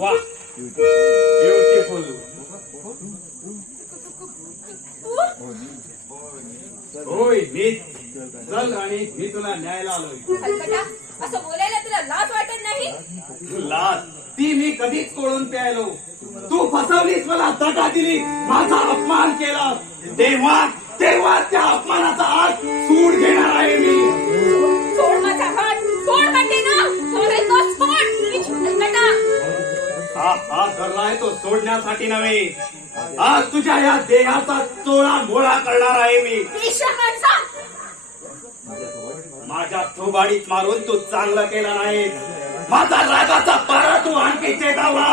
वा ब्युटिफुल. होय मी चल राणी, मी तुला न्यायला आलोय. हलकटा, असं बोलायला तुला लाज वाटत नाही? लाज ती मी कधीच कोळून प्यायलो. तू फसवलीस, मला धक्का दिली, माझा अपमान केला. तेव्हा तेव्हा त्या अपमानाचा आज सूड घेणार आहे मी. सोड माझा हात, सोड म्हणते ना. सोड तो, सोड. हलकटा, हा हात धरलाय तो सोडण्यासाठी नव्हे, आज तुझ्या या देहाचा चोळा गोळा करणार आहे मी. बेशरम माणसा. माझ्या थोबाडीत मारून तू चांगलं केलं नाही. माझा रागाचा पारा तू आणखी चेतावला.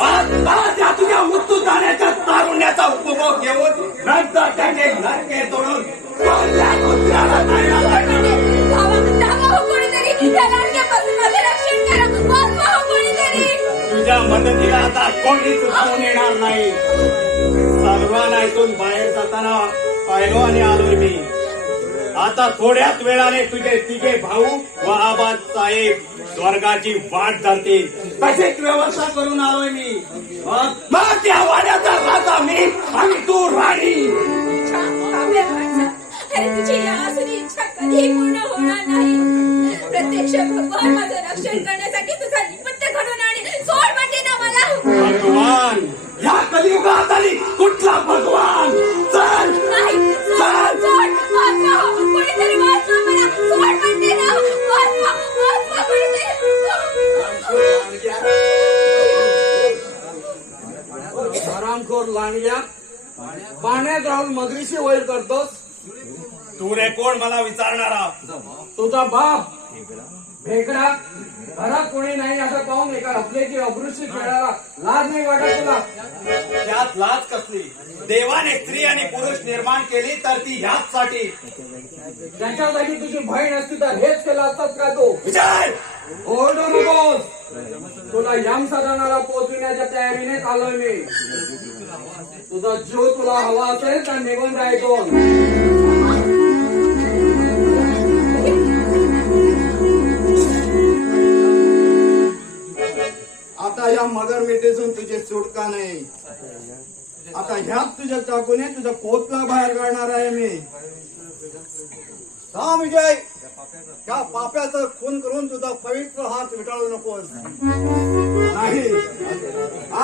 आज या तुझ्या मृत्यू जाण्याच्या तारुण्याचा उपभोग घेऊन नंतर त्याने नरके तोडून कोणत्या कुत्र्याला खायला लागणार. तुझ्या मदतीला आता कोणीच धावून येणार नाही. सर्वांना इथून बाहेर जाताना पाहिलो आणि आलोय मी. आता थोड्याच वेळाने तुझे तिघे भाऊ व आबाद साहेब स्वर्गाची वाट धरतील. तशीच व्यवस्था करून आलोय मी. मग त्या वाड्याचा राजा मी आणि तू राणी. अरे तुझी या असुरी इच्छा कधीही पूर्ण होणार नाही. प्रत्यक्ष भगवान माझं रक्षण करण्यासाठी तुझा निमित्त घडून आणि सोड म्हणते ना मला. भगवान या कलियुगात आली कुठला भगवान. चल नाही, सोड, सोड. वाचवा, कोणीतरी वाचवा मला. सोड म्हणते ना. वाचवा, वाचवा कोणीतरी. हरामखोर लांडग्या, पाण्यात राहून मगरीशी वैर करतोस. तू रे कोण मला विचारणारा. तुझा बाप भेकडा. घरात कोणी नाही असं पाहून एका हत्याची अभृष्टी खेळायला लाज नाही वाटत तुला? त्यात लाज कसली. देवाने स्त्री आणि पुरुष निर्माण केली तर ती ह्याचसाठी. त्यांच्या जागी तुझी बहीण असती तर हेच केलं असतात का तू? विजय ओरडू नकोस. तुला यम सदनाला पोहोचविण्याच्या तयारीने आलोय मी. तुझा जीव तुला हवा असेल तर निघून जायचो. आता या मगर मिठीतून तुझी सुटका नाही. आता ह्याच तुझ्या चाकूने तुझा कोतला बाहेर काढणार आहे मी. हा विजय, त्या पाप्याचा खून करून तुझा पवित्र हात विटाळू नकोस. नाही,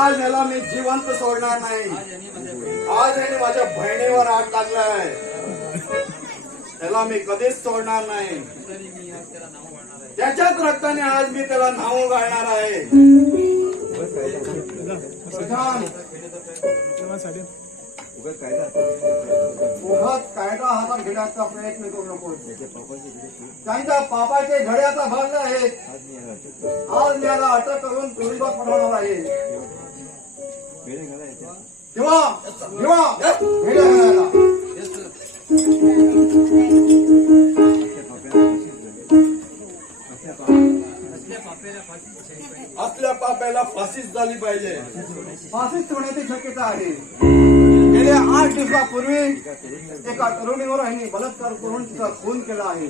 आज याला मी जिवंत सोडणार नाही. आज याने माझ्या बहिणीवर हात टाकलाय, त्याला मी कधीच सोडणार नाही. त्याच्याच रक्ताने आज मी त्याला न्हावून घालणार आहे. उगाच कायदा हातात घेण्याचा प्रयत्न करू नको. त्यांच्या पापाचे घडे आता भरले आहेत. आज मी याला अटक करून तुरुंगात पडवणार आहे. किंवा भेडे घालायला. असल्या पाप्याला फाशीच झाली पाहिजे. फाशीच होण्याची शक्यता आहे. गेल्या 8 दिवसापूर्वी एका तरुणीवर यांनी बलात्कार करून तिचा खून केला आहे.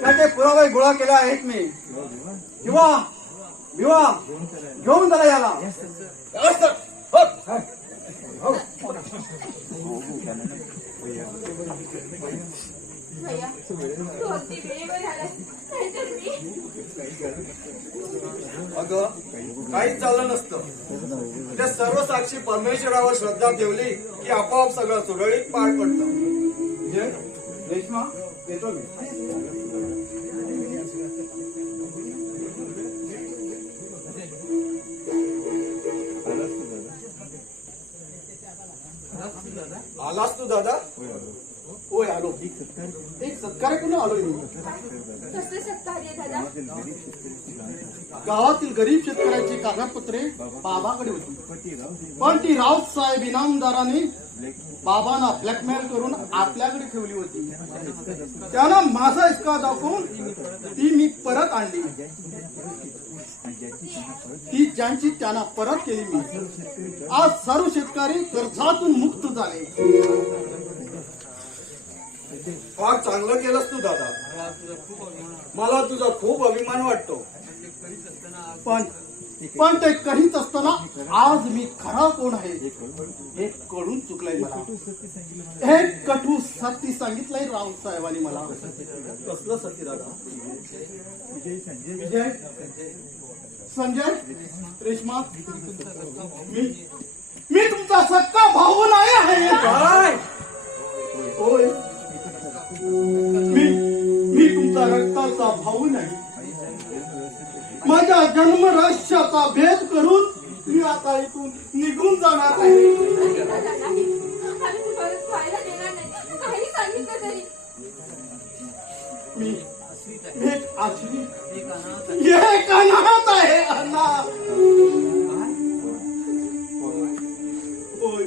त्याचे पुरावे गोळा केले आहेत मी. किंवा घेऊन चला याला. भैया, तू अगदी वेळेवर आलास. नाहीतर मी. अगं, काहीच चाललं नसतं. त्या सर्व साक्षी परमेश्वरावर श्रद्धा ठेवली की आपोआप सगळं सुरळीत पार पडतं. रेश्मा, येतो मी. आलास तू दादा? होय आलो. एक सत्कार करून आलोय मी. कसले सत्कार्य दादा? गावातील गरीब शेतकऱ्याची कागदपत्रे बाबाकडे होती, पण ती राऊत साहेब इनामदाराने बाबांना ब्लॅकमेल करून आपल्याकडे ठेवली होती. त्यानं माझा हिसका दाखवून ती मी परत आणली. ती ज्यांची त्यांना परत केली मी. आज सर्व शेतकरी कर्जातून मुक्त झाले. फार चांगलं केलंस तू दादा. मला तुझा खूप अभिमान वाटतो. पण पण ते करीत असताना आज मी खरा कोण आहे हे कळून चुकलंय मला. हे कटू सत्य सांगितलंय रावसाहेबांनी मला. कसलं सत्य दादा? विजय, संजय, रेश्मा, मी तुमचा सक्का भाऊ नाही आहे काय? होय, मी तुमचा रक्ताचा भाऊ नाही. माझ्या जन्म रहस्याचा भेद करून मी आता इथून निघून जाणार आहे. दादा नाही, आम्ही तू परत व्हायला देणार नाही. काही सांगितलं तरी मी एक आश्री एक अनाथ आहे. अनाथ. होय,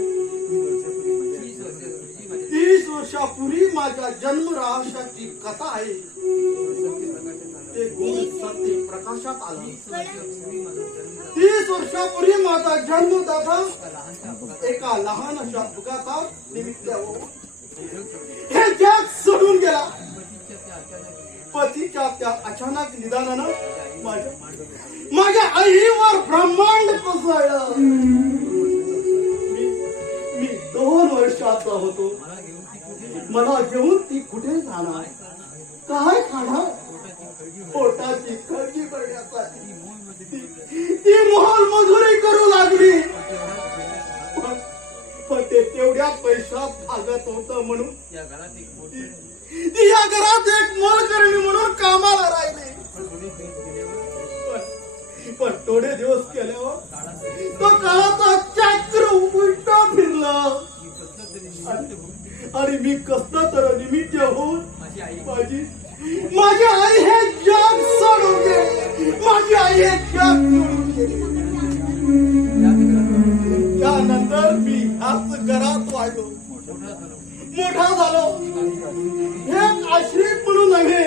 30 वर्षापूर्वी माझ्या जन्म रहस्याची कथा आहे. ते गुण सत्य प्रकाशात आलं. 30 वर्षापूर्वी माझा जन्मदाता एका लहान अशा अपघातात निमित्त हे जग सोडून गेला. पतीच्या त्या अचानक निदानानं माझ्या आईवर ब्रह्मांड कोसळलं. मी 2 वर्षाचा होतो. मला घेऊन ती कुठे जाणार, काय खाणार, पोटाची खळगी भरण्यासाठी ती मोल मजुरी करू लागली. पण ते तेवढ्या पैशात भागत होतं म्हणून ती या घरात एक मोलकरणी म्हणून कामाला राहिली. पण थोडे दिवस केल्यावर तो काळाचा चक्र उलटा फिरला आणि मी कसलं तर निमित्त होऊन माझी आई हे जग सोडून गेली. माझी आई हे जग सोडून गेली. त्यानंतर मी ह्याच घरात वाढलो, मोठा झालो. एक आश्रित म्हणून नव्हे,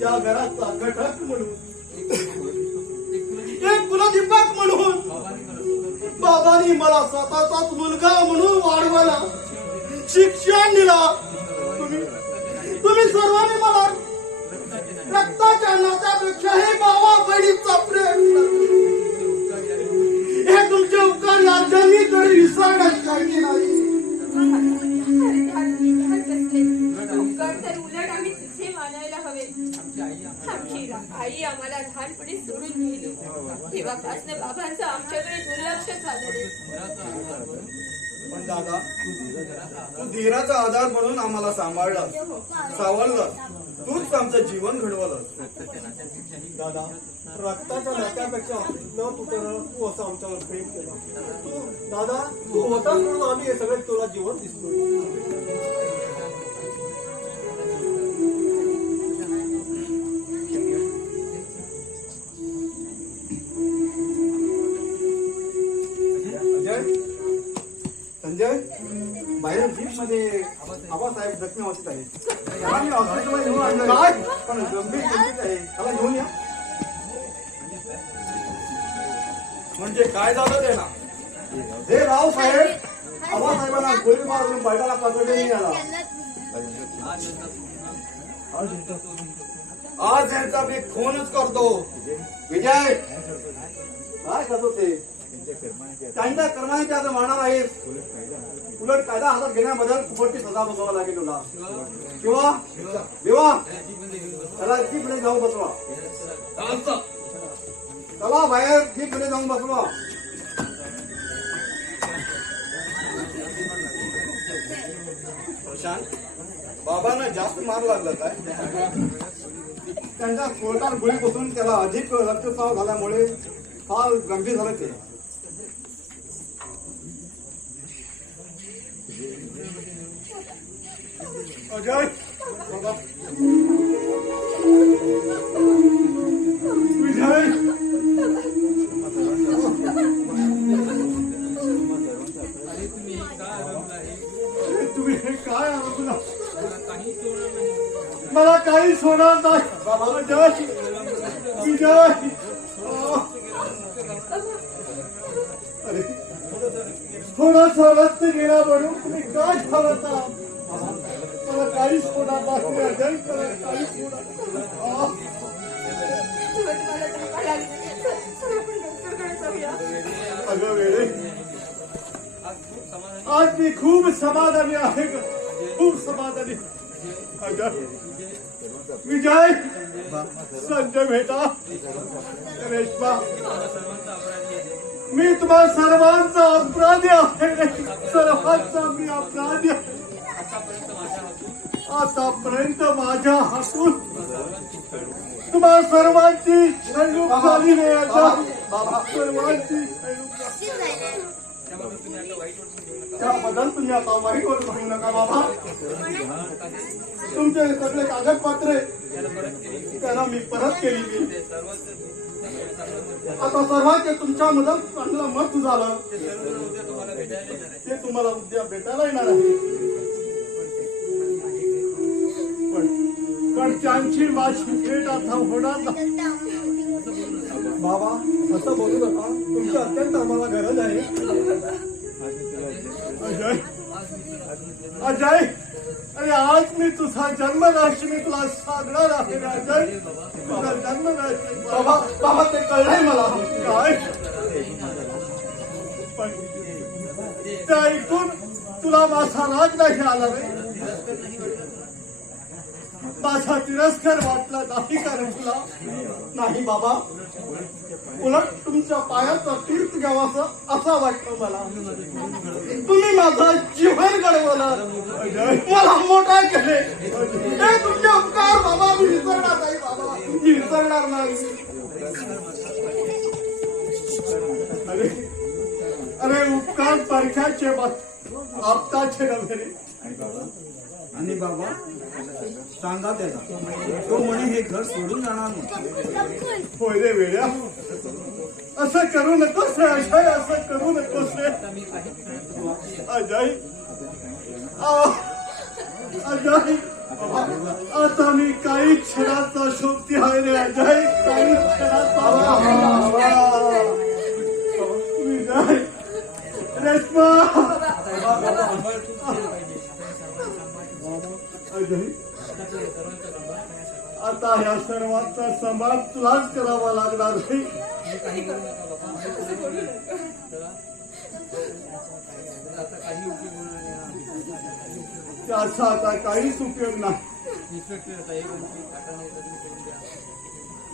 त्या घराचा घटक म्हणून, एक कुलदीपक म्हणून बाबांनी मला स्वतःचाच मुलगा म्हणून वाढवला, शिक्षण दिला. तुम्ही सर्वांनी मला रक्ताच्या नात्यापेक्षाही भावा बहिणीचा प्रेम हे तुमचे उपकार या जन्मी तरी विसरण्यात काही नाही. उपकार तर उलट आम्ही तुझे मानायला हवे. आमची आई आम्हाला लहानपणी सोडून गेली. तेव्हापासून बाबांचं आमच्याकडे दुर्लक्ष झालं. पण दादा, तू धीराचा आधार म्हणून आम्हाला सांभाळलं, सावरलं. तूच आमचं जीवन घडवलं. दादा, रक्ताच्या नात्यापेक्षा न तू असं आमच्यावर प्रेम केलं. दादा, तू होताच म्हणून आम्ही हे सगळे तुला जीवन दिसतो. संजय, बाहेर जीप मध्ये आबासाहेब जखमी अवस्थेत आहेत. आम्ही हॉस्पिटलमध्ये घेऊन आणलं काय, पण गंभीर स्थितीत आहे. त्याला घेऊन या. म्हणजे काय झालं ते ना, हे रावसाहेब आबासाहेबांना गोळी मारून बैठाला कातडे नाही आला. आज यांचा मी फोनच करतो. विजय, काय करतो ते? त्यांच्या कर्माने ते आता मारणार आहेस. उलट कायदा हातात घेण्याबद्दल फुकटची सजा बसवावा लागेल तुला. किंवा विवा त्याला जीपमध्ये जाऊन बसवा. चला बाहेर जीपमध्ये जाऊन बसवा. प्रशांत, बाबांना जास्त मार लागला काय? त्यांच्या कोर्टात गोळी बसून त्याला अधिक रक्तस्राव झाल्यामुळे फार गंभीर झालं ते. अजय, विजय, तुम्ही हे काय आरोपला? मला काही सोडणार नाही. अजय, विजय, अरे थोडासा रक्त गेला म्हणून तुम्ही काय झाला? मला काहीच होणार नाही. अजय, काहीच होणार. तुम्हाला धक्का लागला. अगं वेळे आज मी खूप समाधानी आहे ग, खूप समाधानी. अगं विजय, संजय भेटा, रेश्मा, मी तुम्हा सर्वांचा अपराधी आहे रे. सर्वांचा मी अपराधी आहे. आतापर्यंत माझ्या हातून तुम्हा सर्वांची छळणूक झाली रे. बाबा सर्वांची छळणूक झाली. त्याबद्दल तुम्ही आता वाईट वाटू म्हणू नका बाबा. तुमचे सगळे कागदपत्रे त्यांना मी परत केली. आता सर्वांचे तुमच्या मदत चांगलं मत झालं. ते तुम्हाला उद्या भेटायला येणार आहे. पण त्यांची माझी भेट आता होणार नाही. बाबा असं बोलू नका. तुमची अत्यंत आम्हाला गरज आहे. अजय, अजय, अरे आज मी तुझा जन्मराशी मी तुला सांगणार आहे. अजय, तुझा जन्मराशी. बाबा बाबा ते कळलंय मला. काय पण ते ऐकून तुला माझा राग नाही आला रे. माझा तिरस्कार वाटला नाही कारण तुला. नाही बाबा, उलट तुमच्या पायाचा तीर्थ घ्यावा असं वाटतं मला. तुम्ही माझा जीवन घडवलं, मला मोठा केले. हे तुमचे उपकार बाबा मी विसरणार नाही. बाबा मी विसरणार नाही. अरे अरे उपकार परख्याचे आत्ताचे नव्हे. आणि बाबा सांगा त्याला, तो म्हणे हे घर सोडून जाणार नाही. होय रे वेड्या, असं करू नकोस रे अजय, असं करू नकोस रे अजय. अजय आता मी काही क्षणाचा शोधती आहे रे अजय. काही क्षणाचा. विजय, रेश्मा, अजय आता ह्या सर्वांचा समाज तुलाच करावा लागणार नाही. त्याचा आता काहीच उपयोग नाही.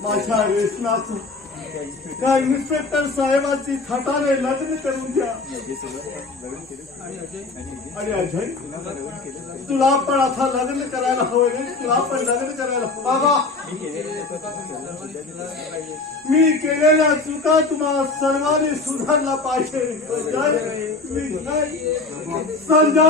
माझ्या रेशनाचं त्या इन्स्पेक्टर साहेबांची थाटाने लग्न करून द्या. आणि अजय तुला पण आता लग्न करायला हवं रे. तुला पण लग्न करायला हवं. बाबा मी केलेल्या चुका तुम्हाला सर्वांनी सुधारला पाहिजे. संजय